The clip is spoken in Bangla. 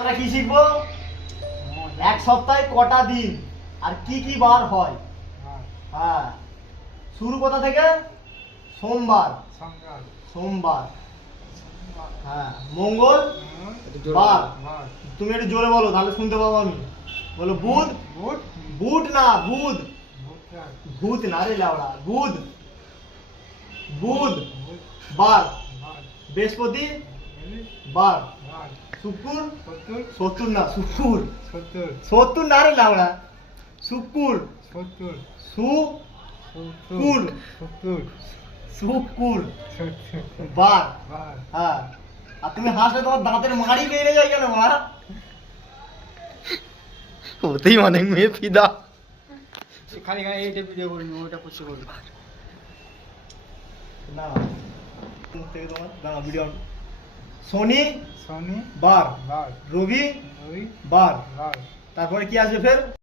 আমরা কি শিখবো? এক সপ্তাহে কটা দিন আর কি কি বার হয়। হ্যাঁ, শুরু কোথা থেকে? সোমবার। সোমবার। হ্যাঁ, মঙ্গল বার। তুমি একটু জোরে বলো, তাহলে শুনতে পাবো আমি। বলো বুধ। বুধ না, বুধ। ভূত না রে লাউড়া, বুধ। বুধ বার। বৃহস্পতি বার। শুক্র। 70 না, শুক্র। 70 না রে লাউড়া, শুক্র। শুক্র। শুক্র বার। হ্যাঁ, আর তুমি হাসলে তোমার দাঁতের মাড়ি বেড়ে যায় কেন মা? ওতেই অনেক মেয়ে ফিদা। খালি খালি এইটা ভিডিও করবি, ওটা করতে করবি না থেকে তোমার দাঁড়া ভিডিও। শনি শনি বার। বার, রবি রবি বার। বার, তারপরে কি আসবে ফের?